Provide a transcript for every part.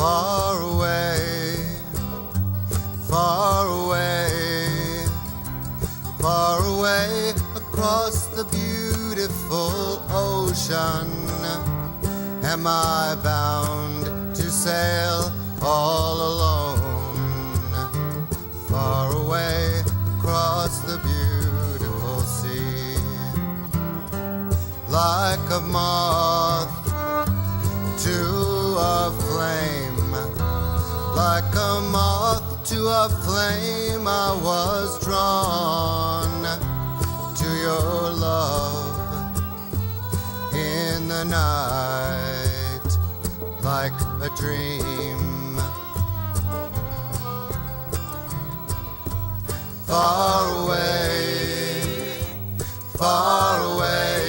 far away, far away, far away across the beautiful ocean. Am I bound to sail all alone? Far away across the beautiful sea. Like a moth to a flame, like a moth to a flame, I was drawn to your love in the night, like a dream. Far away, far away,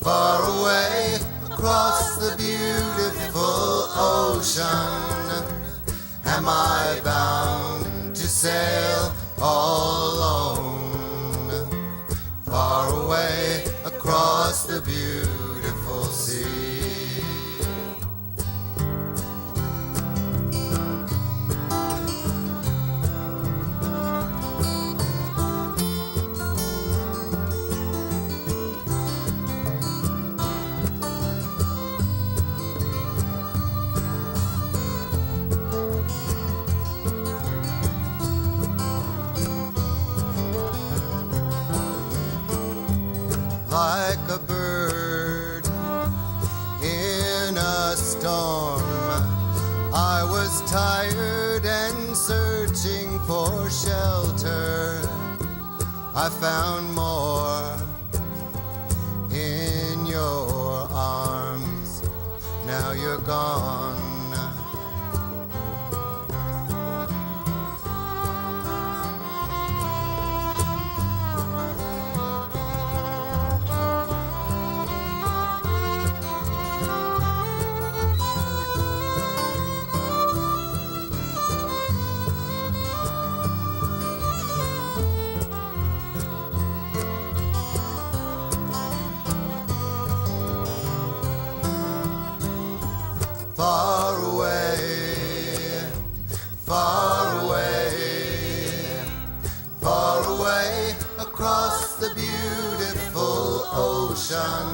far away across the beautiful ocean. Am I bound to sail all alone? Far away across the beautiful sea. Like a bird in a storm, I was tired and searching for shelter. I found more in your arms. Now you're gone. Far away, far away, far away across the beautiful ocean.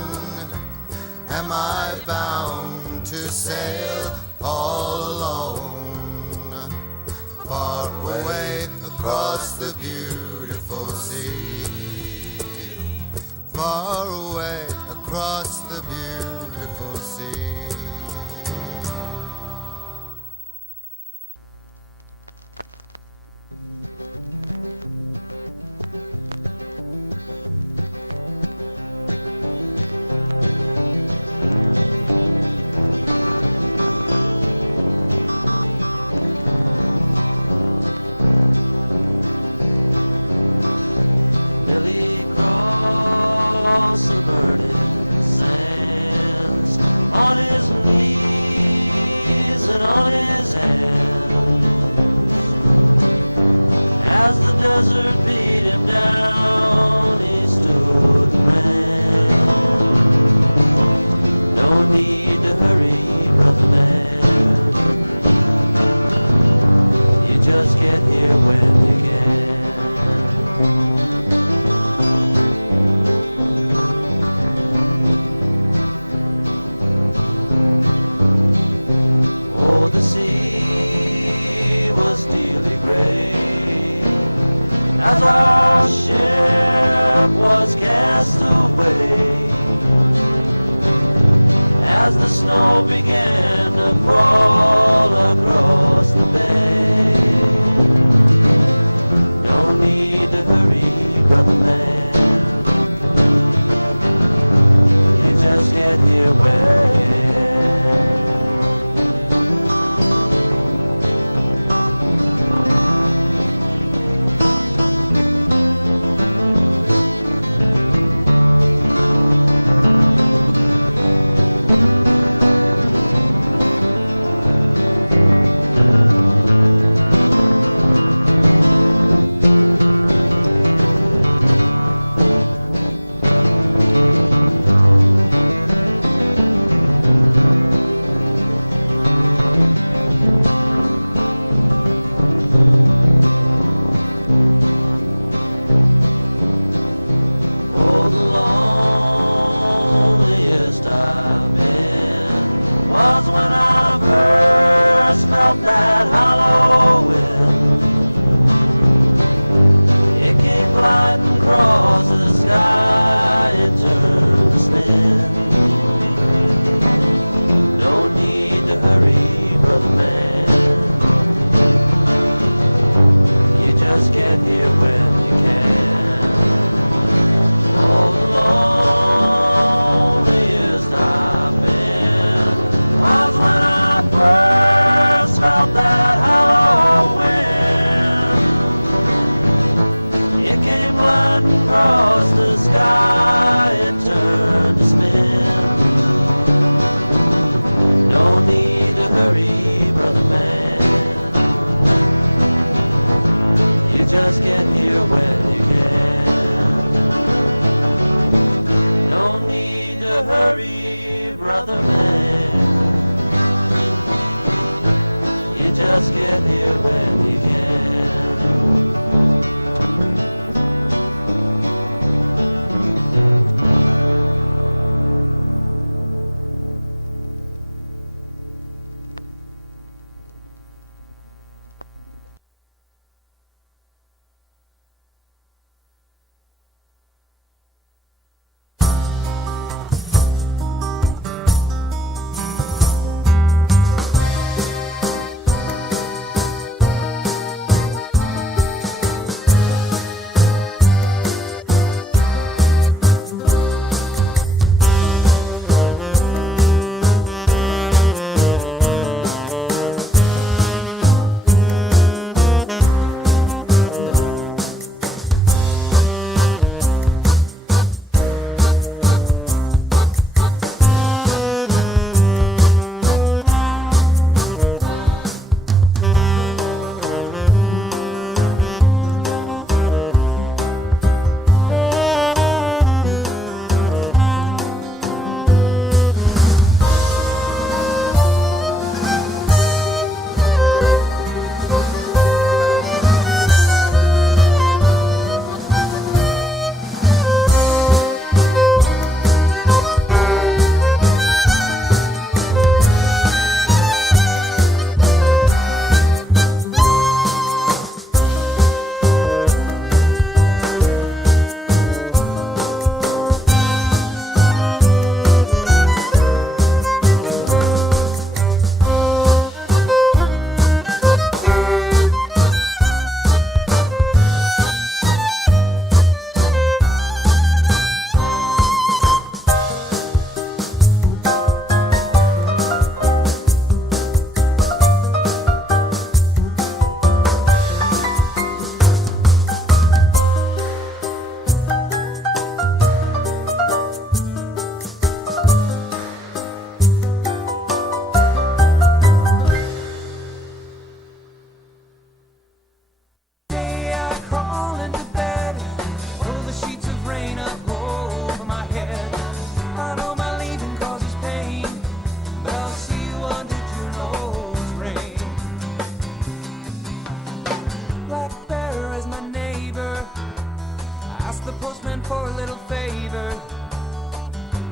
Am I bound to sail all alone? Far away across the beautiful sea. Far away across the beautiful sea. Billy crossed the burning sands on his knees and on his hands as the desert beat him down. He stood and ran. No need to hurry, brother man. You just get here when you can. Oh, the sea was steely gray as our ship was cast away, as the snow began to crawl across the bay. No need to hurry, brother man. You just get here when you can. when I first felt that hollow wind. It came gliding across the sky, it turned to spin. No need to hurry, brother man. You just get here when you can. All the loneliest I've been was when I first felt that hollow wind. It came gliding across the sky, it turned to spin. No need to hurry, brother man. You just get here when you can. No need to hurry, brother man. You just get here when you can.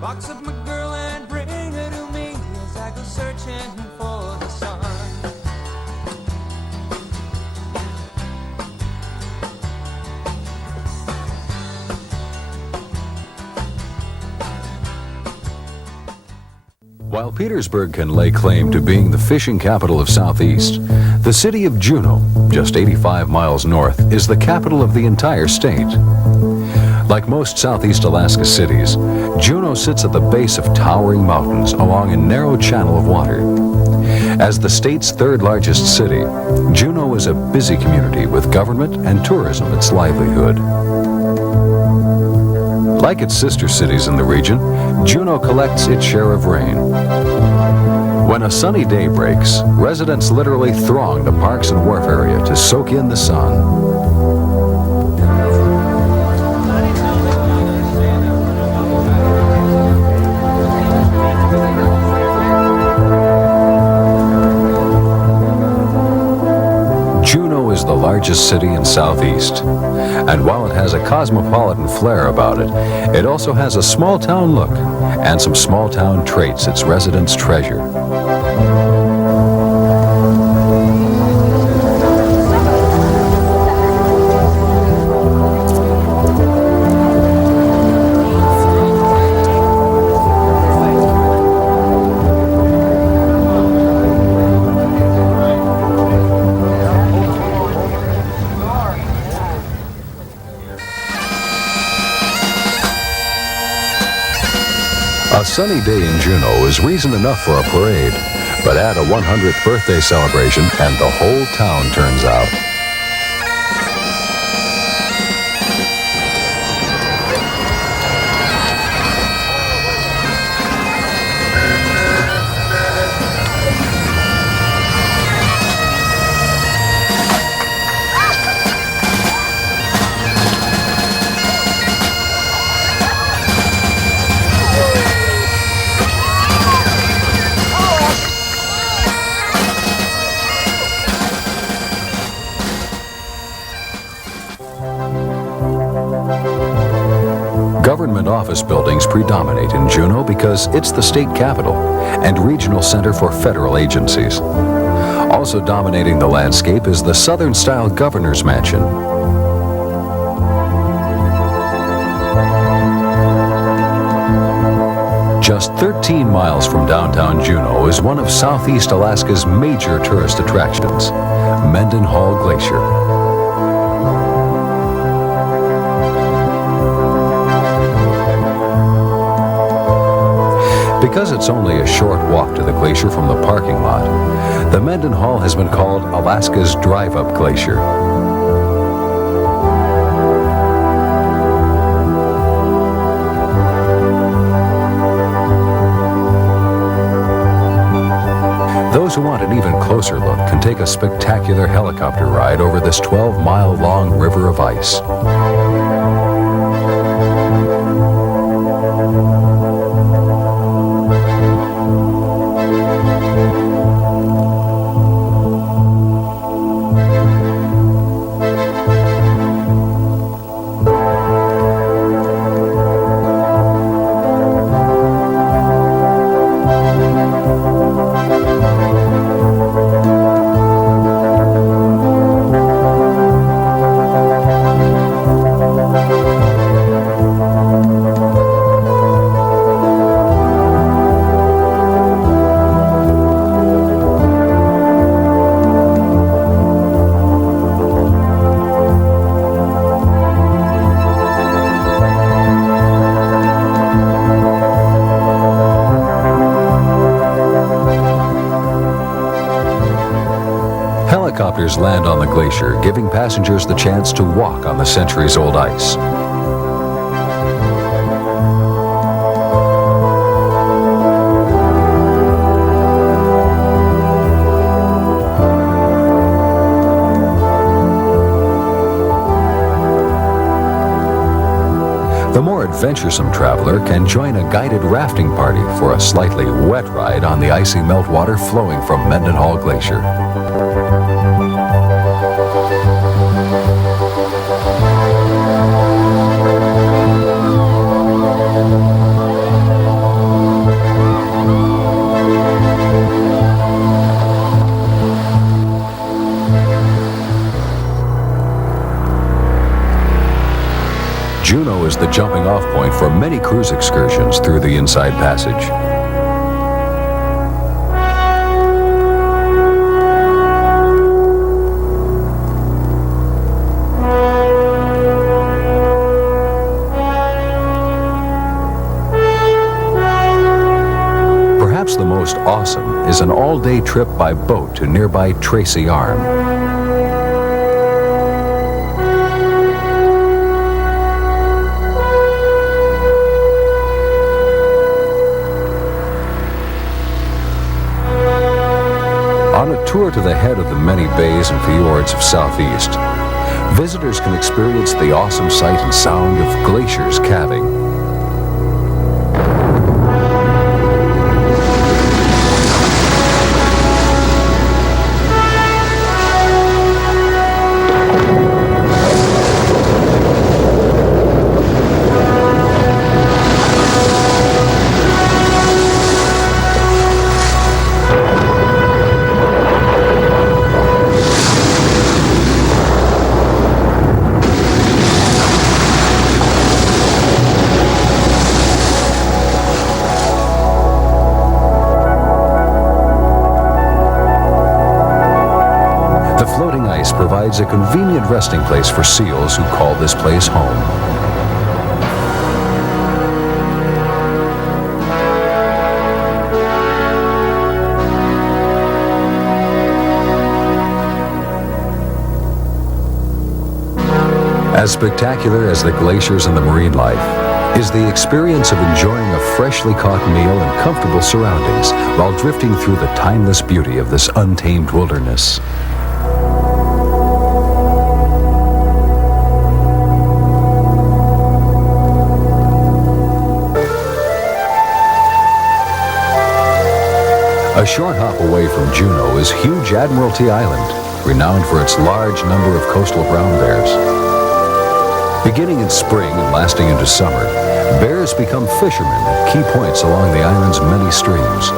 Box up my girl and bring her to me as I go searching for the sun. While Petersburg can lay claim to being the fishing capital of Southeast, the city of Juneau, just 85 miles north, is the capital of the entire state. Like most Southeast Alaska cities, Juneau sits at the base of towering mountains along a narrow channel of water. As the state's third largest city, Juneau is a busy community with government and tourism its livelihood. Like its sister cities in the region, Juneau collects its share of rain. When a sunny day breaks, residents literally throng the Parks and Wharf area to soak in the sun. Juneau is the largest city in Southeast, and while it has a cosmopolitan flair about it, it also has a small-town look and some small-town traits its residents treasure. sunny day in Juneau is reason enough for a parade, but add a 100th birthday celebration and the whole town turns out. Government office buildings predominate in Juneau because it's the state capital and regional center for federal agencies. Also dominating the landscape is the Southern-style governor's mansion. Just 13 miles from downtown Juneau is one of Southeast Alaska's major tourist attractions, Mendenhall Glacier. Because it's only a short walk to the glacier from the parking lot, the Mendenhall has been called Alaska's drive-up glacier. Those who want an even closer look can take a spectacular helicopter ride over this 12-mile-long river of ice. Helicopters land on the glacier, giving passengers the chance to walk on the centuries-old ice. The more adventuresome traveler can join a guided rafting party for a slightly wet ride on the icy meltwater flowing from Mendenhall Glacier. Juneau is the jumping-off point for many cruise excursions through the Inside Passage. Perhaps the most awesome is an all-day trip by boat to nearby Tracy Arm. On a tour to the head of the many bays and fjords of Southeast, visitors can experience the awesome sight and sound of glaciers calving. Provides a convenient resting place for seals who call this place home. As spectacular as the glaciers and the marine life is the experience of enjoying a freshly caught meal in comfortable surroundings while drifting through the timeless beauty of this untamed wilderness. A short hop away from Juneau is huge Admiralty Island, renowned for its large number of coastal brown bears. Beginning in spring and lasting into summer, bears become fishermen at key points along the island's many streams.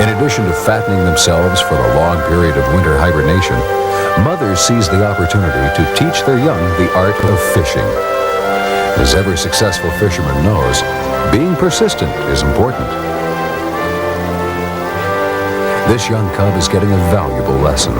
In addition to fattening themselves for the long period of winter hibernation, mothers seize the opportunity to teach their young the art of fishing. As every successful fisherman knows, being persistent is important. This young cub is getting a valuable lesson.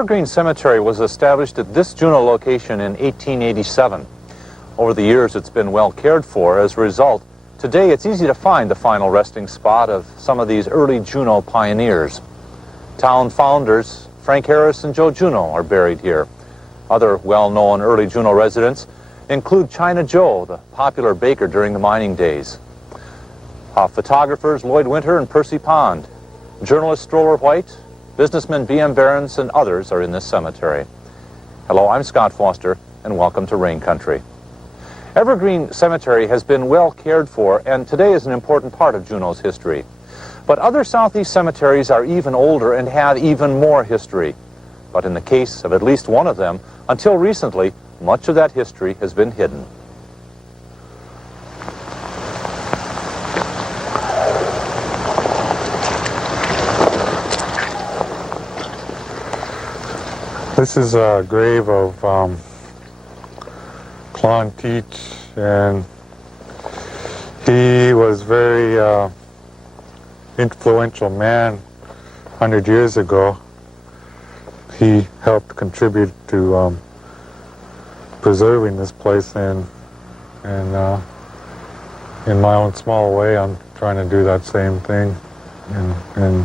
Evergreen Cemetery was established at this Juneau location in 1887. Over the years, it's been well cared for. As a result, today it's easy to find the final resting spot of some of these early Juneau pioneers. Town founders Frank Harris and Joe Juneau are buried here. Other well-known early Juneau residents include China Joe, the popular baker during the mining days. Photographers Lloyd Winter and Percy Pond, journalist Stroller White, businessmen B.M. Behrens, and others are in this cemetery. Hello, I'm Scott Foster, and welcome to Rain Country. Evergreen Cemetery has been well cared for, and today is an important part of Juneau's history. But other southeast cemeteries are even older and have even more history. But in the case of at least one of them, until recently, much of that history has been hidden. This is a grave of Clon Teach, and he was very influential man 100 years ago. He helped contribute to preserving this place, and in my own small way, I'm trying to do that same thing, and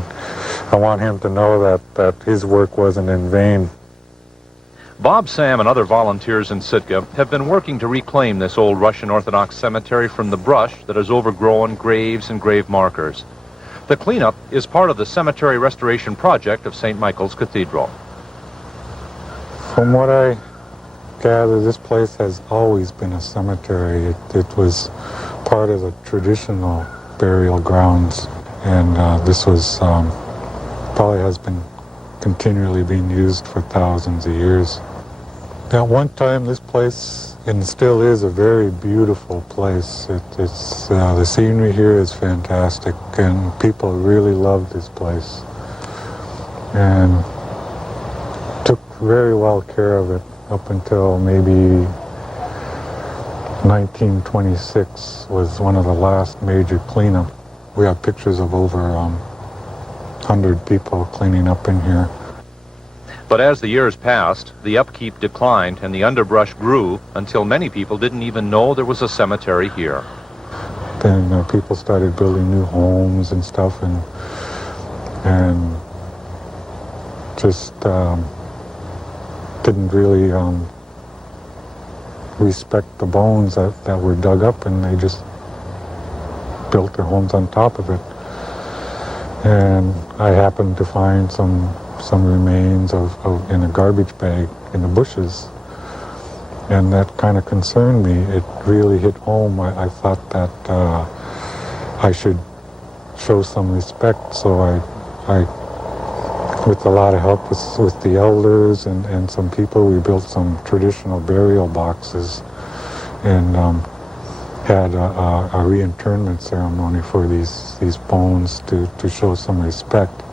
I want him to know that his work wasn't in vain. Bob, Sam, and other volunteers in Sitka have been working to reclaim this old Russian Orthodox cemetery from the brush that has overgrown graves and grave markers. The cleanup is part of the cemetery restoration project of St. Michael's Cathedral. From what I gather, this place has always been a cemetery. It was part of the traditional burial grounds, and this was probably has been continually being used for thousands of years. At one time, this place, and still is, a very beautiful place. It's the scenery here is fantastic, and people really love this place, and took very well care of it up until maybe 1926 was one of the last major cleanup. We have pictures of over 100 people cleaning up in here. But as the years passed, the upkeep declined and the underbrush grew until many people didn't even know there was a cemetery here. Then people started building new homes and stuff, and just didn't really respect the bones that were dug up, and they just built their homes on top of it. And I happened to find some remains in a garbage bag in the bushes, and that kind of concerned me. It really hit home. I thought that I should show some respect, so I with a lot of help with the elders and some people, we built some traditional burial boxes and had a reinterment ceremony for these bones to show some respect,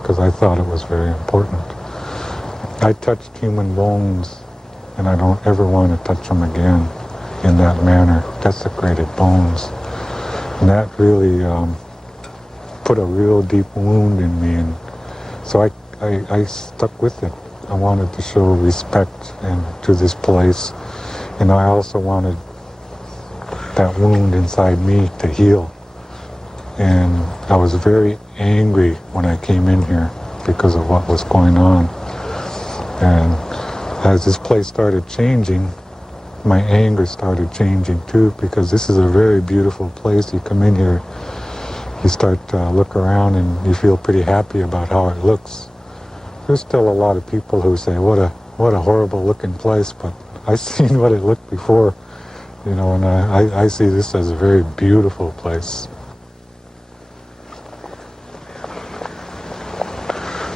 because I thought it was very important. I touched human bones, and I don't ever want to touch them again in that manner, desecrated bones. And that really put a real deep wound in me, and so I stuck with it. I wanted to show respect to this place, and I also wanted that wound inside me to heal. And I was very angry when I came in here because of what was going on. And as this place started changing, my anger started changing too, because this is a very beautiful place. You come in here, you start to look around, and you feel pretty happy about how it looks. There's still a lot of people who say, what a horrible looking place, but I've seen what it looked before, you know, and I see this as a very beautiful place.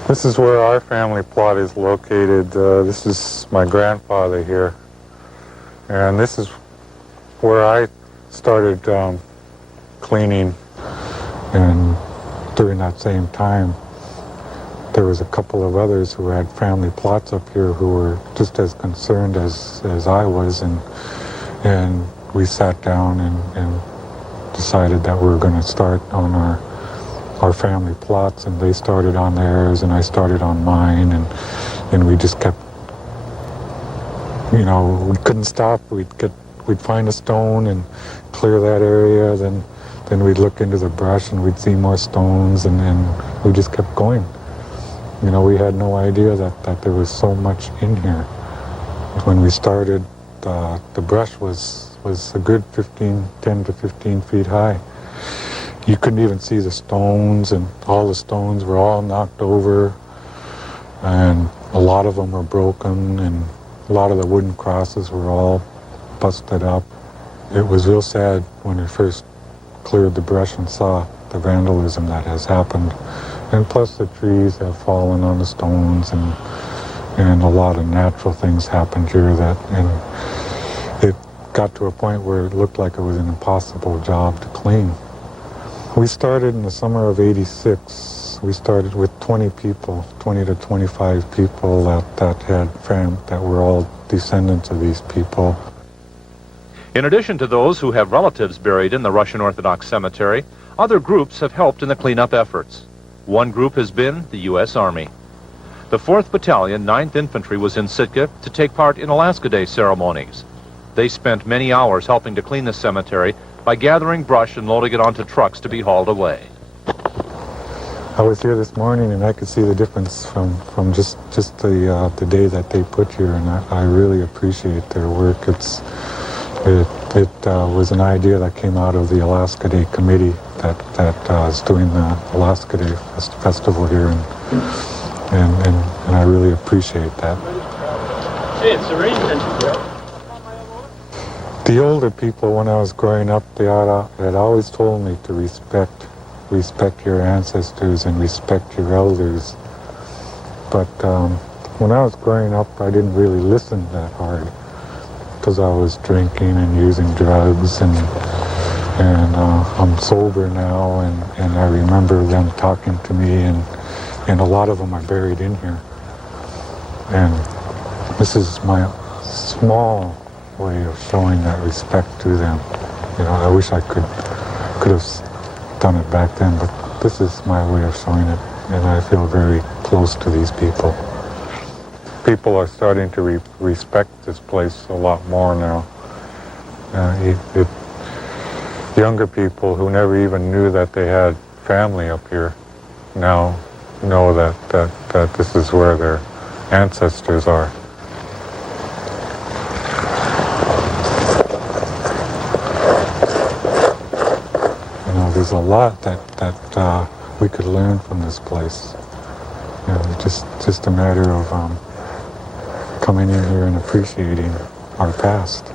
This is where our family plot is located. This is my grandfather here, and this is where I started cleaning. And during that same time, there was a couple of others who had family plots up here who were just as concerned as I was, and we sat down and decided that we were going to start on our family plots, and they started on theirs and I started on mine, and we just kept, we couldn't stop. We'd find a stone and clear that area, then we'd look into the brush and we'd see more stones, and we just kept going. We had no idea that there was so much in here. When we started, the brush was a good 10 to 15 feet high. You couldn't even see the stones, and all the stones were all knocked over, and a lot of them were broken, and a lot of the wooden crosses were all busted up. It was real sad when we first cleared the brush and saw the vandalism that has happened. And plus the trees have fallen on the stones, and a lot of natural things happened here and it got to a point where it looked like it was an impossible job to clean. We started in the summer of '86. We started with 20 to 25 people that were all descendants of these people. In addition to those who have relatives buried in the Russian Orthodox cemetery, other groups have helped in the cleanup efforts. One group has been the U.S. Army. The 4th Battalion, 9th Infantry was in Sitka to take part in Alaska Day ceremonies. They spent many hours helping to clean the cemetery by gathering brush and loading it onto trucks to be hauled away. I was here this morning and I could see the difference from just the day that they put here, and I really appreciate their work. It was an idea that came out of the Alaska Day committee that is doing the Alaska Day festival here, and I really appreciate that. Hey, it's the rain country. The older people, when I was growing up, they had always told me to respect your ancestors and respect your elders. But when I was growing up, I didn't really listen that hard because I was drinking and using drugs, and I'm sober now, and I remember them talking to me, and a lot of them are buried in here. And this is my small way of showing that respect to them. I wish I could have done it back then, but this is my way of showing it, and I feel very close to these people. People are starting to respect this place a lot more now. Younger people who never even knew that they had family up here now know that this is where their ancestors are. There's a lot that we could learn from this place. Just a matter of coming in here and appreciating our past.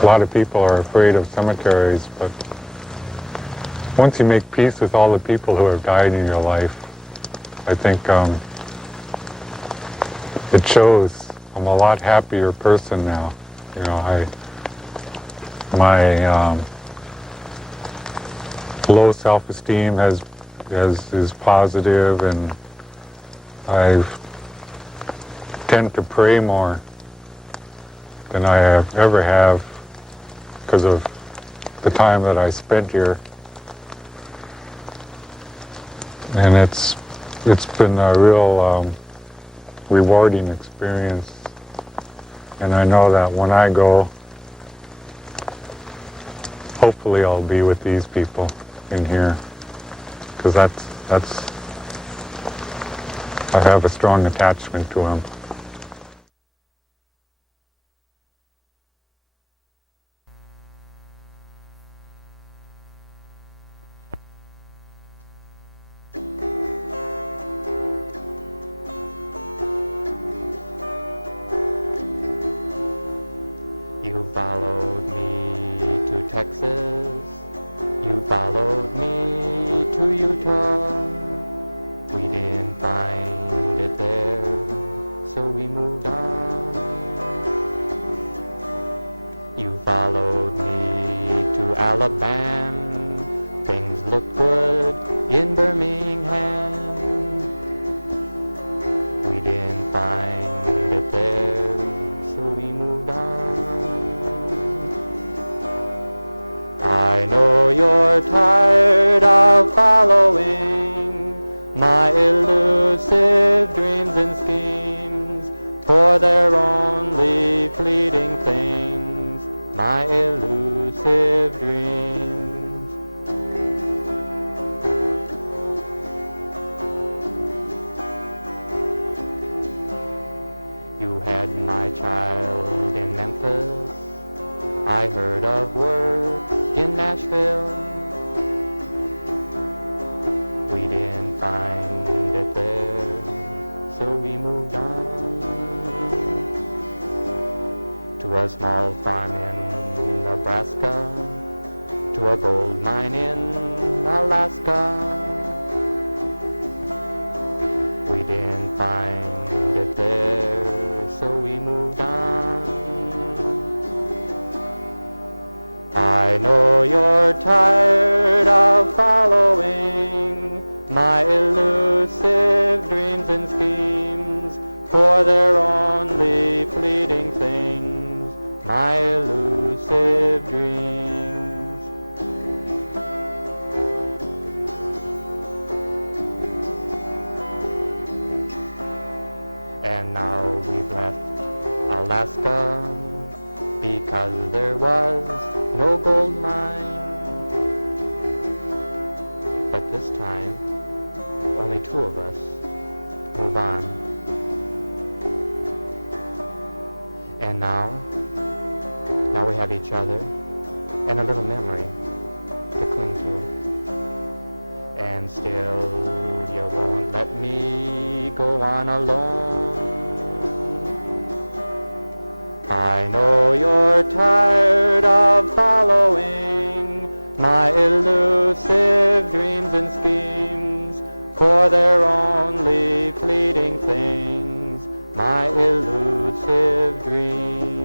A lot of people are afraid of cemeteries, but once you make peace with all the people who have died in your life, I think it shows. I'm a lot happier person now. My low self-esteem is positive, and I tend to pray more than I ever have because of the time that I spent here. And it's been a real rewarding experience. And I know that when I go, hopefully I'll be with these people in here, because I have a strong attachment to them. You followed me to Texas, you followed me to Utah. We didn't find it there, so we moved on. You followed me to Alabama, things looked good in Birmingham. We didn't find it there, so we moved on. I know you're tired of following my elusive dreams and schemes, for they're only fleeting things, my elusive dreams. You had my child in Memphis, I heard of work in Nashville. We didn't find it there, so we moved on to a small farm in Nebraska, to a gold mine in Alaska. We didn't find it there, so we moved on. I know you're tired of following my elusive dreams and schemes, for they're only fleeting things, my elusive dreams. And now we've left Alaska because there was no gold mine. But this time, only two of us move on. And now we have each other and a little memory to cling to. And still you won't let me go on alone. I know you're tired of following my elusive dreams and schemes, for they're only fleeting things, my elusive dreams.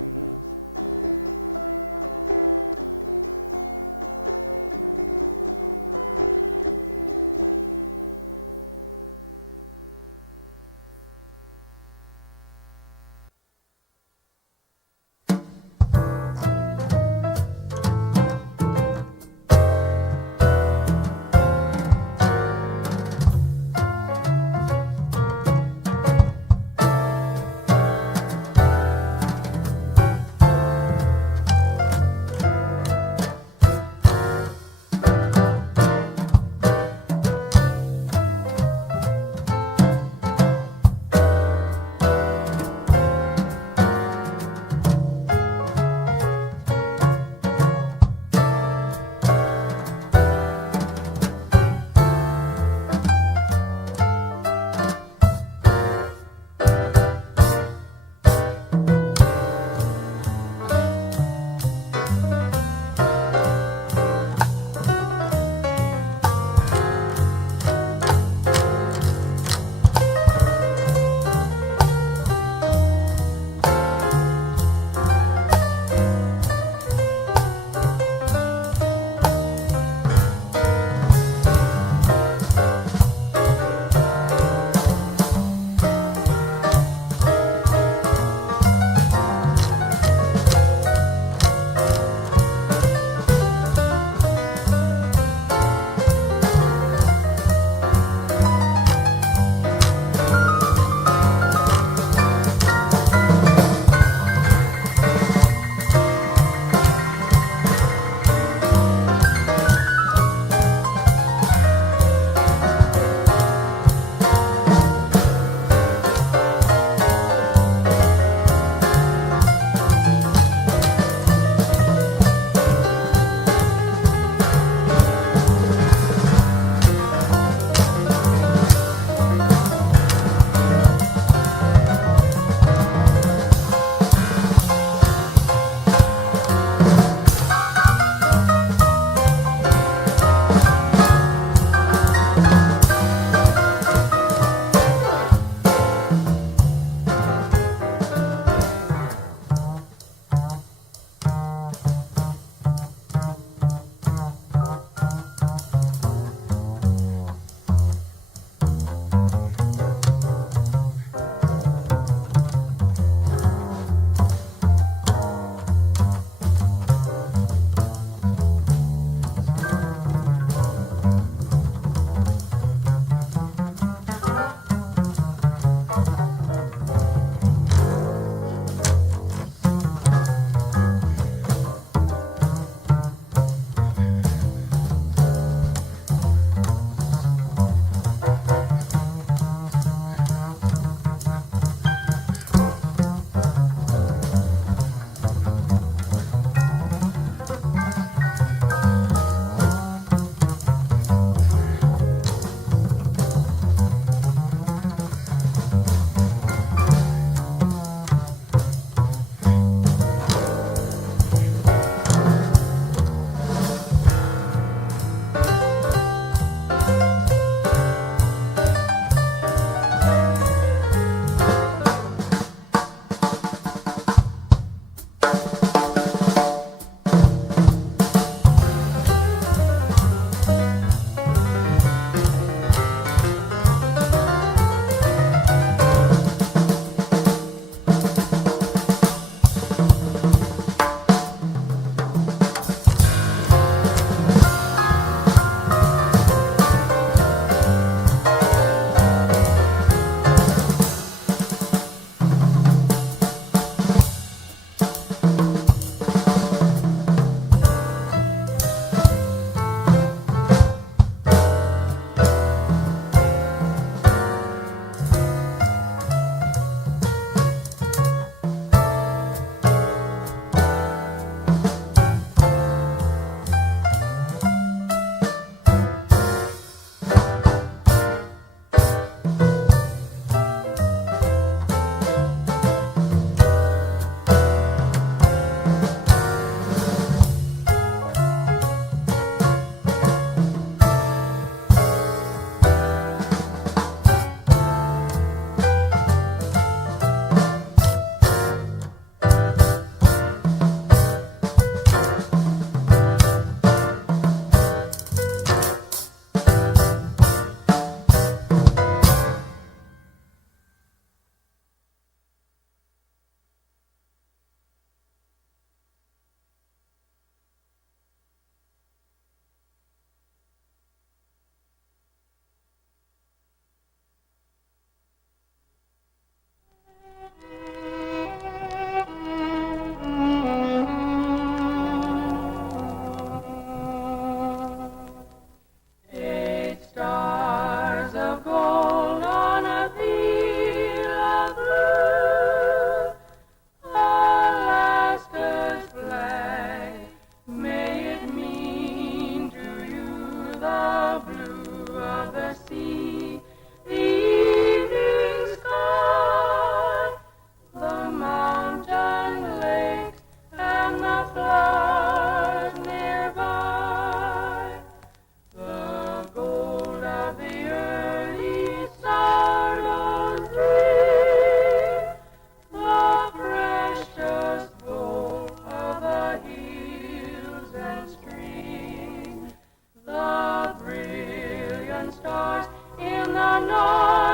and stars in the night.